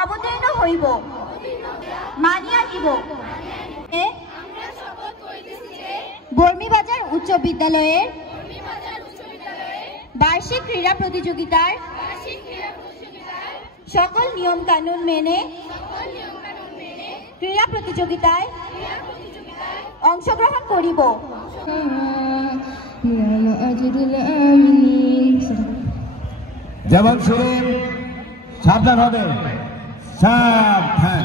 অবতীর্ণ হইব, মানিয়া দিব। বর্মীবাজার উচ্চ বিদ্যালয়ের বার্ষিক ক্রীড়া প্রতিযোগিতার সকল নিয়ম কানুন মেনে ক্রীড়া প্রতিযোগিতায় অংশগ্রহণ করিব। যেমন শুনেন সাবধান হবে, সাবধান।